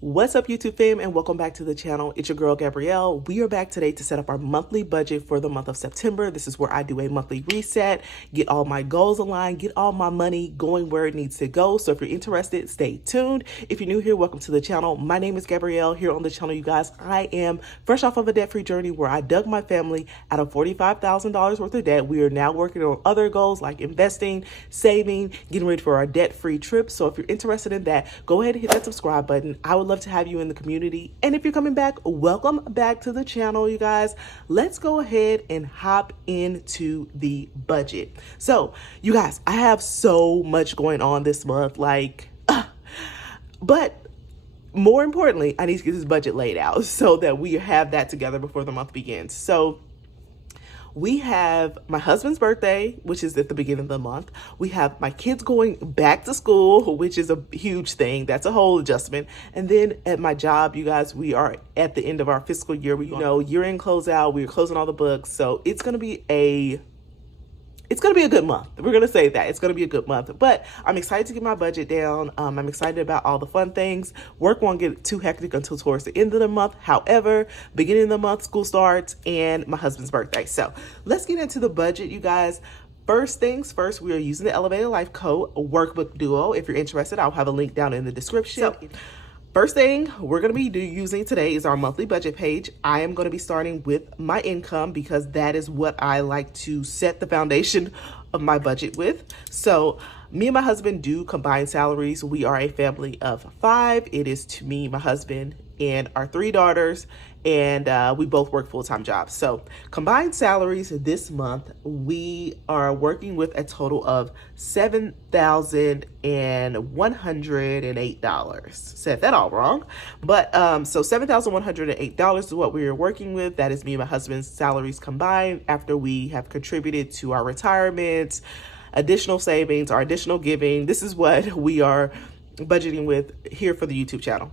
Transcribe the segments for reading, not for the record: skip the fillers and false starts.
What's up, YouTube fam, and welcome back to the channel. It's your girl Gabrielle. We are back today to set up our monthly budget for the month of September. This is where I do a monthly reset, get all my goals aligned, get all my money going where it needs to go. So if you're interested, stay tuned. If you're new here, welcome to the channel. My name is Gabrielle. Here on the channel, you guys, I am fresh off of a debt-free journey where I dug my family out of $45,000 worth of debt. We are now working on other goals like investing, saving, getting ready for our debt-free trip. So if you're interested in that, go ahead and hit that subscribe button. I would love to have you in the community. And if you're coming back, welcome back to the channel, you guys. Let's go ahead and hop into the budget. So you guys, I have so much going on this month, but more importantly, I need to get this budget laid out so that we have that together before the month begins. So we have my husband's birthday, which is at the beginning of the month. We have my kids going back to school, which is a huge thing. That's a whole adjustment. And then at my job, you guys, we are at the end of our fiscal year. We year-end closeout. We're closing all the books. So it's going to be a good month. We're going to say that. It's going to be a good month. But I'm excited to get my budget down. I'm excited about all the fun things. Work won't get too hectic until towards the end of the month. However, beginning of the month, school starts and my husband's birthday. So let's get into the budget, you guys. First things first, we are using the Elevated Life Code Workbook Duo. If you're interested, I'll have a link down in the description. First thing we're going to be using today is our monthly budget page. I am going to be starting with my income because that is what I like to set the foundation of my budget with. So me and my husband do combined salaries. We are a family of 5. It is to me, my husband, and our 3 daughters, and we both work full-time jobs. So combined salaries this month, we are working with a total of $7,108. Said that all wrong, but so $7,108 is what we are working with. That is me and my husband's salaries combined after we have contributed to our retirements, additional savings, our additional giving. This is what we are budgeting with here for the YouTube channel.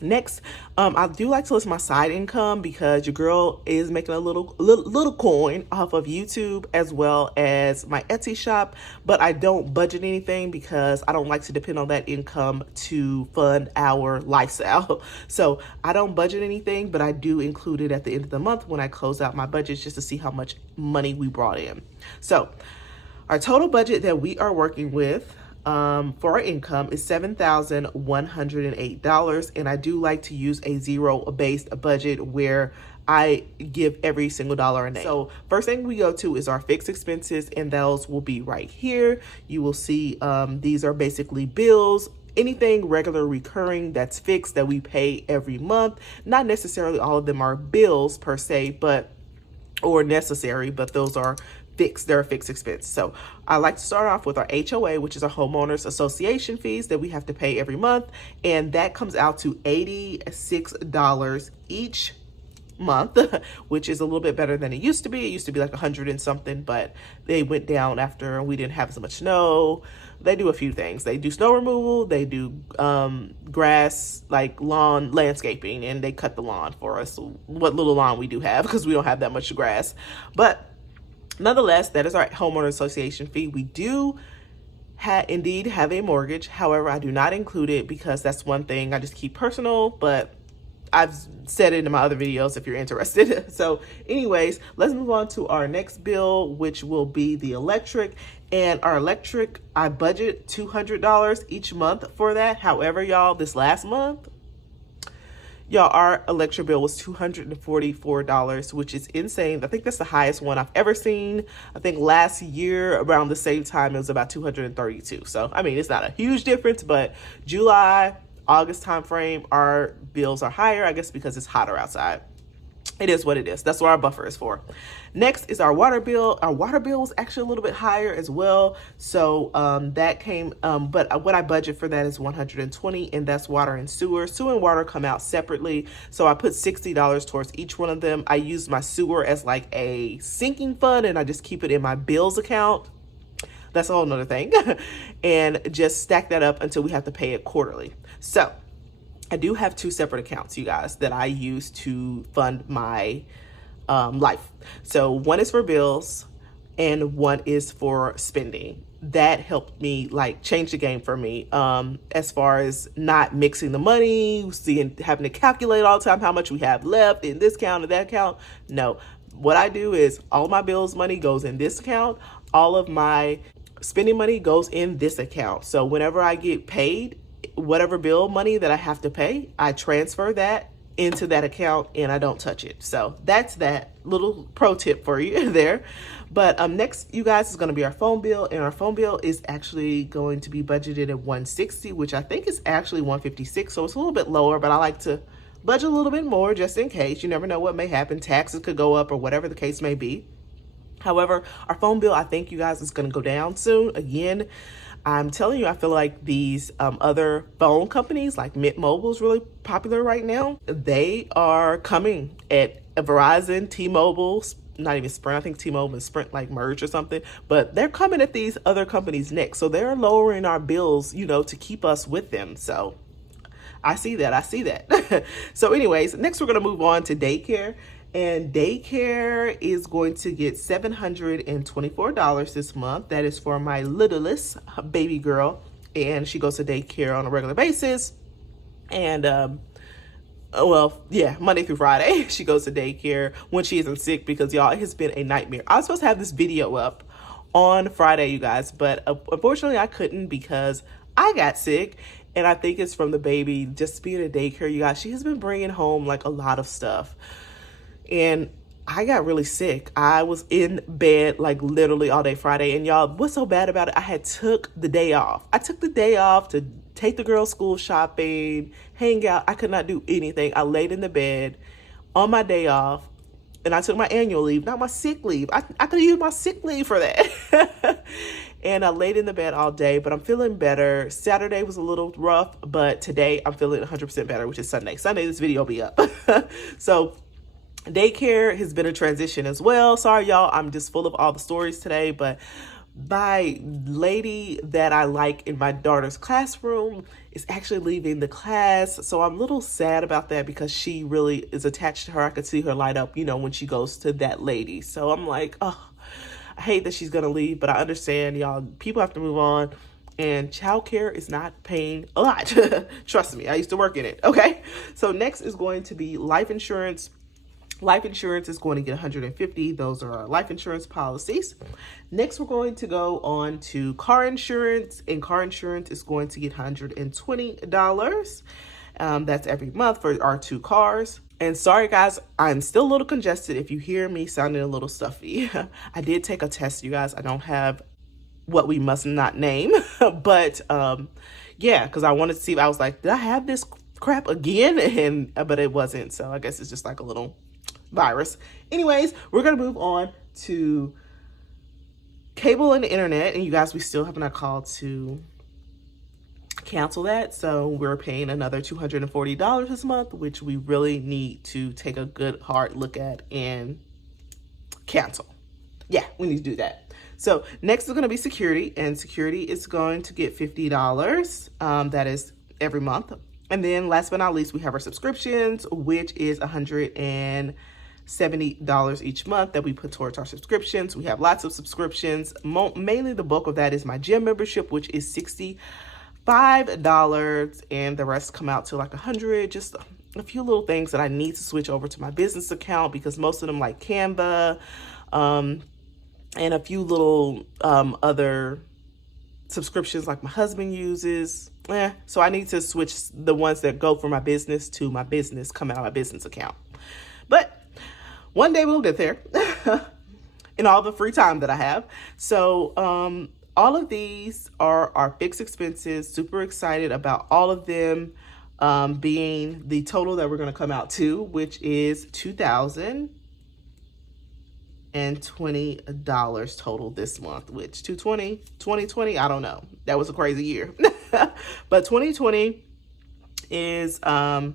Next, I do like to list my side income because your girl is making a little coin off of YouTube as well as my Etsy shop, but I don't budget anything because I don't like to depend on that income to fund our lifestyle. So I don't budget anything, but I do include it at the end of the month when I close out my budgets just to see how much money we brought in. So our total budget that we are working with for our income is $7,108, and I do like to use a zero-based budget where I give every single dollar a name. So first thing we go to is our fixed expenses, and those will be right here. You will see these are basically bills, anything regular recurring that's fixed that we pay every month. Not necessarily all of them are bills per se, or necessary, but those are fixed. They're a fixed expense. So I like to start off with our HOA, which is our homeowners association fees that we have to pay every month. And that comes out to $86 each month, which is a little bit better than it used to be. It used to be like 100 and something, but they went down after we didn't have as much snow. They do a few things. They do snow removal, they do grass, like lawn landscaping, and they cut the lawn for us, what little lawn we do have, because we don't have that much grass. But nonetheless, that is our homeowner association fee. We do indeed have a mortgage. However, I do not include it because that's one thing I just keep personal, but I've said it in my other videos if you're interested. So anyways, let's move on to our next bill, which will be the electric. And our electric, I budget $200 each month for that. However, y'all, this last month, our electric bill was $244, which is insane. I think that's the highest one I've ever seen. I think last year around the same time, it was about $232. So, I mean, it's not a huge difference, but July, August time frame, our bills are higher, I guess because it's hotter outside. It is what it is. That's what our buffer is for. Next is our water bill. Our water bill was actually a little bit higher as well. So that came, but what I budget for that is $120, and that's water and sewer. Sewer and water come out separately. So I put $60 towards each one of them. I use my sewer as like a sinking fund, and I just keep it in my bills account. That's a whole nother thing. And just stack that up until we have to pay it quarterly. So I do have 2 separate accounts, you guys, that I use to fund my life. So one is for bills and one is for spending. that helped me like change the game for me, as far as not mixing the money, having to calculate all the time how much we have left in this account or that account. No, what I do is all my bills money goes in this account, all of my spending money goes in this account. So whenever I get paid, whatever bill money that I have to pay, I transfer that into that account and I don't touch it. So that's that little pro tip for you there. But next, you guys, is going to be our phone bill, and our phone bill is actually going to be budgeted at $160, which I think is actually $156. So it's a little bit lower, but I like to budget a little bit more just in case. You never know what may happen. Taxes could go up or whatever the case may be. However, our phone bill, I think, you guys, is going to go down soon. Again, I'm telling you, I feel like these other phone companies, like Mint Mobile is really popular right now. They are coming at Verizon, T-Mobile, not even Sprint. I think T-Mobile and Sprint like merged or something, but they're coming at these other companies next. So they're lowering our bills, to keep us with them. So I see that. So anyways, next we're going to move on to daycare. And daycare is going to get $724 this month. That is for my littlest baby girl. And she goes to daycare on a regular basis. And, Monday through Friday, she goes to daycare when she isn't sick, because y'all, it has been a nightmare. I was supposed to have this video up on Friday, you guys, but unfortunately I couldn't because I got sick. And I think it's from the baby just being at daycare, you guys. She has been bringing home like a lot of stuff. And I got really sick. I was in bed like literally all day Friday. And y'all, what's so bad about it? I had took the day off. I took the day off to take the girls school shopping, hang out. I could not do anything. I laid in the bed on my day off, and I took my annual leave, not my sick leave. I could have used my sick leave for that. And I laid in the bed all day, but I'm feeling better. Saturday was a little rough, but today I'm feeling 100% better, which is Sunday. Sunday, this video will be up. So daycare has been a transition as well. Sorry, y'all. I'm just full of all the stories today, but my lady that I like in my daughter's classroom is actually leaving the class. So I'm a little sad about that because she really is attached to her. I could see her light up, when she goes to that lady. So I'm like, oh, I hate that she's going to leave, but I understand, y'all. People have to move on. And childcare is not paying a lot. Trust me, I used to work in it. Okay. So next is going to be life insurance. Life insurance is going to get $150. Those are our life insurance policies. Next, we're going to go on to car insurance, and car insurance is going to get $120. That's every month for our 2 cars. And sorry, guys, I'm still a little congested if you hear me sounding a little stuffy. I did take a test, you guys. I don't have what we must not name, but because I wanted to see. I was like, did I have this crap again? But it wasn't. So I guess it's just like a little virus. Anyways, we're going to move on to cable and internet. And you guys, we still have not called to cancel that. So we're paying another $240 this month, which we really need to take a good hard look at and cancel. Yeah, we need to do that. So next is going to be security, and security is going to get $50. That is every month. And then last but not least, we have our subscriptions, which is $170 each month that we put towards our subscriptions. We have lots of subscriptions. Mainly the bulk of that is my gym membership, which is $65, and the rest come out to like $100. Just a few little things that I need to switch over to my business account, because most of them, like Canva, and a few little other subscriptions like my husband uses. So I need to switch the ones that go for my business to my business, come out of my business account. But one day we'll get there in all the free time that I have. So all of these are our fixed expenses. Super excited about all of them being the total that we're going to come out to, which is $2,020 total this month, which 2020, I don't know. That was a crazy year. But 2020 is our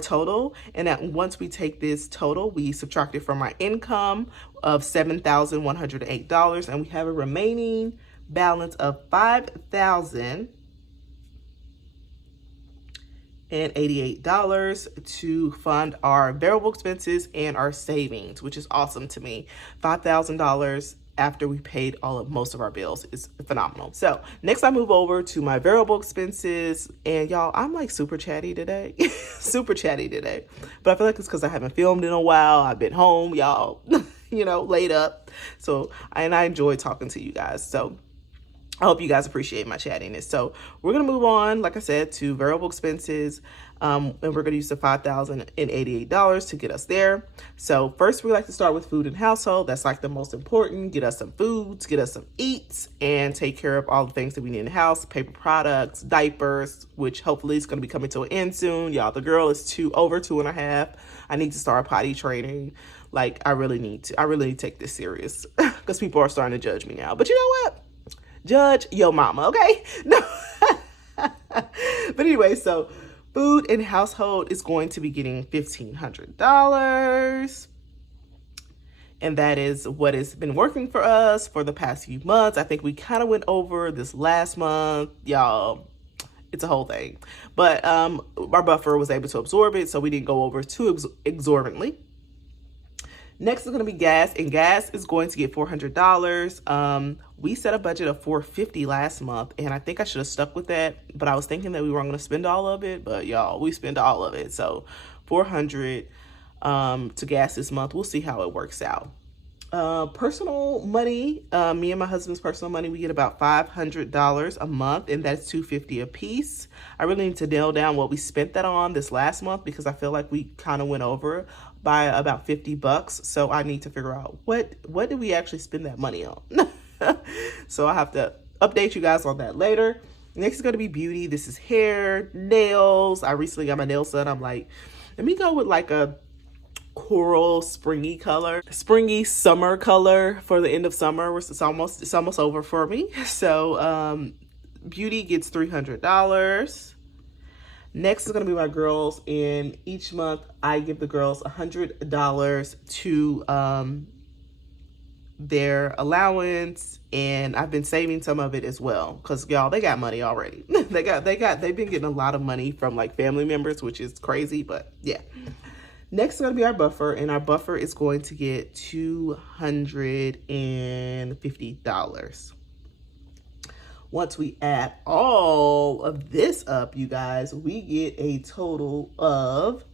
total. And that once we take this total, we subtract it from our income of $7,108, and we have a remaining balance of $5,088 to fund our variable expenses and our savings, which is awesome to me. $5,000 after we paid most of our bills is phenomenal. So next I move over to my variable expenses, and y'all, I'm like super chatty today. Super chatty today, but I feel like it's because I haven't filmed in a while. I've been home, y'all, laid up. So, and I enjoy talking to you guys. So I hope you guys appreciate my chattiness. So we're going to move on, like I said, to variable expenses. And we're going to use the $5,088 to get us there. So first, we like to start with food and household. That's like the most important. Get us some foods, get us some eats, and take care of all the things that we need in the house. Paper products, diapers, which hopefully is going to be coming to an end soon. Y'all, the girl is over 2.5. I need to start potty training. Like, I really need to take this serious because people are starting to judge me now. But you know what? Judge your mama, okay? No. But anyway, so food and household is going to be getting $1,500. And that is what has been working for us for the past few months. I think we kind of went over this last month. Y'all, it's a whole thing. But our buffer was able to absorb it, so we didn't go over too exorbitantly. Next is going to be gas, and gas is going to get $400. We set a budget of $450 last month, and I think I should have stuck with that, but I was thinking that we weren't going to spend all of it, but y'all, we spend all of it. So $400 to gas this month. We'll see how it works out. Personal money, me and my husband's personal money, we get about $500 a month, and that's $250 a piece. I really need to nail down what we spent that on this last month because I feel like we kind of went over by about $50. So I need to figure out what did we actually spend that money on. So I have to update you guys on that later. Next is going to be beauty. This is hair, nails. I recently got my nails done. I'm like, let me go with like a coral springy summer color for the end of summer. It's almost over for me. So beauty gets $300. Next is going to be my girls, and each month I give the girls $100 to their allowance, and I've been saving some of it as well because y'all, they got money already. They've been getting a lot of money from like family members, which is crazy, but yeah. Next is going to be our buffer, and our buffer is going to get $250. Once we add all of this up, you guys, we get a total of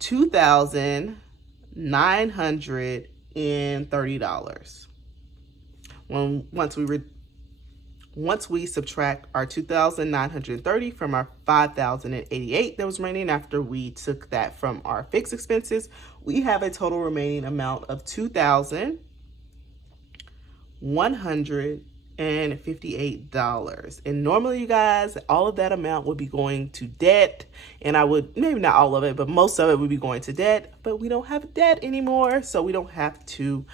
$2,930. Once we subtract our $2,930 from our $5,088 that was remaining after we took that from our fixed expenses, we have a total remaining amount of $2,158. And normally, you guys, all of that amount would be going to debt, and I would, maybe not all of it, but most of it would be going to debt, but we don't have debt anymore, so we don't have to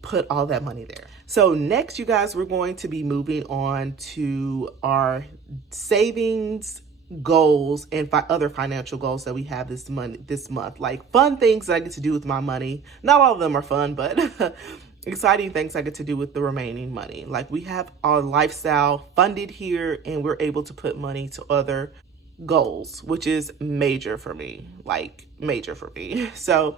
put all that money there. So next, you guys, we're going to be moving on to our savings goals and other financial goals that we have this month, like fun things that I get to do with my money. Not all of them are fun, but exciting things I get to do with the remaining money. Like, we have our lifestyle funded here, and we're able to put money to other goals, which is major for me, So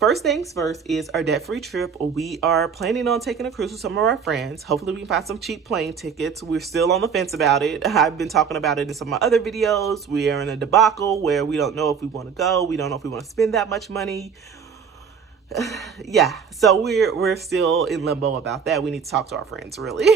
first things first is our debt-free trip. We are planning on taking a cruise with some of our friends. Hopefully we can find some cheap plane tickets. We're still on the fence about it. I've been talking about it in some of my other videos. We are in a debacle where we don't know if we want to go. We don't know if we want to spend that much money. Yeah, so we're still in limbo about that. We need to talk to our friends, really.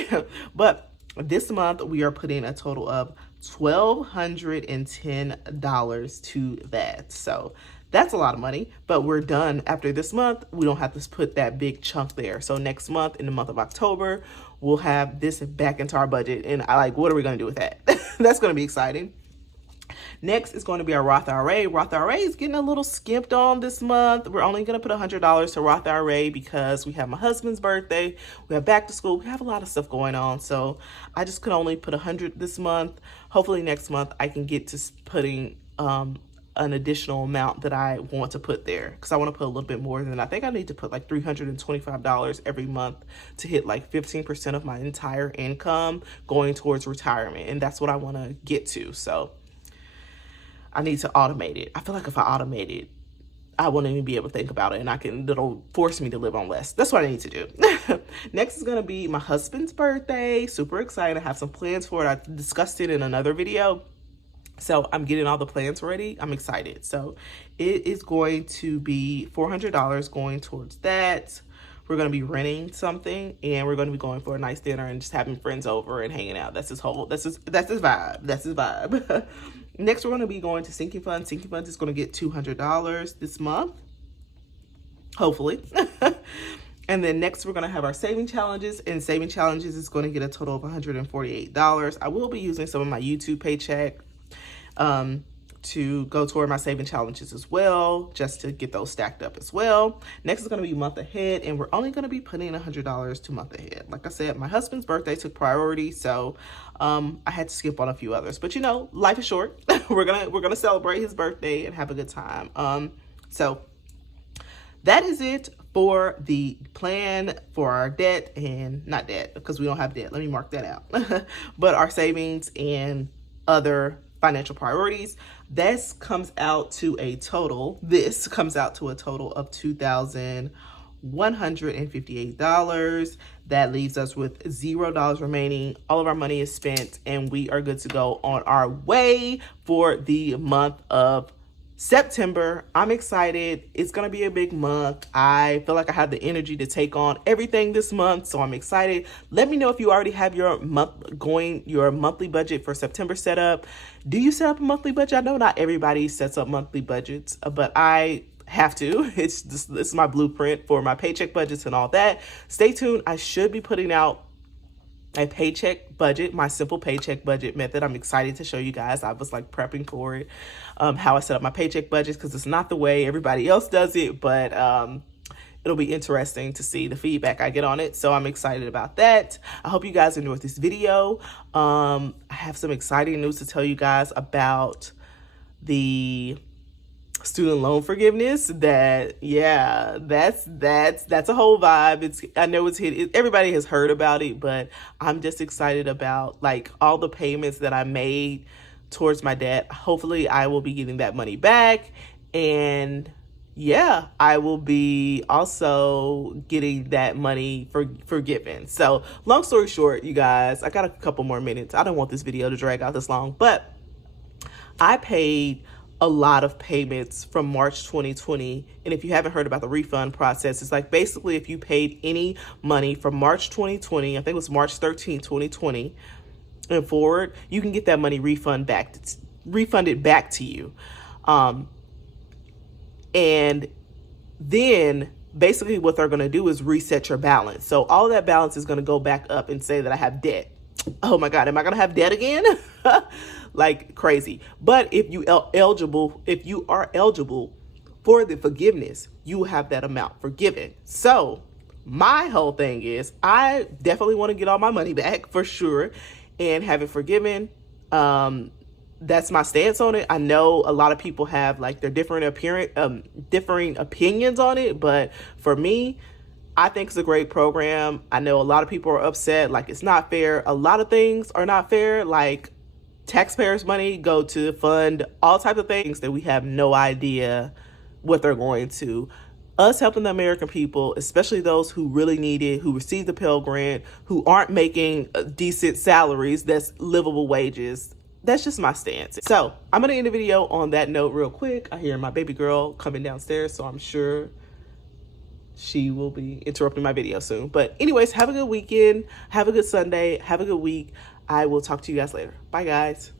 But this month we are putting a total of $1,210 to that. So that's a lot of money, but we're done after this month. We don't have to put that big chunk there. So next month, in the month of October, we'll have this back into our budget. And what are we going to do with that? That's going to be exciting. Next is going to be our Roth IRA. Roth IRA is getting a little skimped on this month. We're only going to put $100 to Roth IRA because we have my husband's birthday, we have back to school, we have a lot of stuff going on. So I just could only put $100 this month. Hopefully next month I can get to putting an additional amount that I want to put there, because I want to put a little bit more than I think I need to put like $325 every month to hit like 15% of my entire income going towards retirement. And that's what I want to get to. So I need to automate it. I feel like if I automate it, I won't even be able to think about it, and it'll force me to live on less. That's what I need to do. Next is gonna be my husband's birthday. Super excited. I have some plans for it. I discussed it in another video. So I'm getting all the plans ready. I'm excited. So it is going to be $400 going towards that. We're going to be renting something, and we're going to be going for a nice dinner and just having friends over and hanging out. That's his vibe. That's his vibe. Next, we're going to be going to Sinking Funds. Sinking Funds is going to get $200 this month, hopefully. And then next, we're going to have our saving challenges, and saving challenges is going to get a total of $148. I will be using some of my YouTube paycheck to go toward my saving challenges as well, just to get those stacked up as well. Next is going to be month ahead, and we're only going to be putting $100 to month ahead. Like I said, my husband's birthday took priority, so I had to skip on a few others. But you know, life is short. we're gonna celebrate his birthday and have a good time. So that is it for the plan for our debt, and not debt because we don't have debt. Let me mark that out. But our savings and other financial priorities. This comes out to a total of $2,158. That leaves us with $0 remaining. All of our money is spent, and we are good to go on our way for the month of September. I'm excited. It's going to be a big month. I feel like I have the energy to take on everything this month, so I'm excited. Let me know if you already have your monthly budget for September set up. Do you set up a monthly budget? I know not everybody sets up monthly budgets, but I have to. This is my blueprint for my paycheck budgets and all that. Stay tuned. I should be putting out a paycheck budget, my simple paycheck budget method. I'm excited to show you guys. I was like prepping for it, how I set up my paycheck budgets, because it's not the way everybody else does it, but it'll be interesting to see the feedback I get on it. So I'm excited about that. I hope you guys enjoyed this video. I have some exciting news to tell you guys about the student loan forgiveness. That's a whole vibe. I know it's hit. Everybody has heard about it, but I'm just excited about like all the payments that I made towards my debt. Hopefully I will be getting that money back, and yeah, I will be also getting that money forgiven. So long story short, you guys, I got a couple more minutes. I don't want this video to drag out this long, but I paid a lot of payments from March 2020. And if you haven't heard about the refund process, it's like basically if you paid any money from March 2020, I think it was March 13, 2020 and forward, you can get that money refunded back to you. And then basically what they're going to do is reset your balance. So all of that balance is going to go back up and say that I have debt. Oh my God, am I going to have debt again? Like crazy. But if you are eligible for the forgiveness, you have that amount forgiven. So my whole thing is I definitely want to get all my money back for sure and have it forgiven. That's my stance on it. I know a lot of people have like their differing opinions on it, but for me, I think it's a great program. I know a lot of people are upset, like it's not fair. A lot of things are not fair, like taxpayers' money go to fund all types of things that we have no idea what they're going to. Us helping the American people, especially those who really need it, who received the Pell Grant, who aren't making decent salaries, that's livable wages. That's just my stance. So I'm going to end the video on that note real quick. I hear my baby girl coming downstairs, so I'm sure she will be interrupting my video soon. But anyways, have a good weekend. Have a good Sunday. Have a good week. I will talk to you guys later. Bye, guys.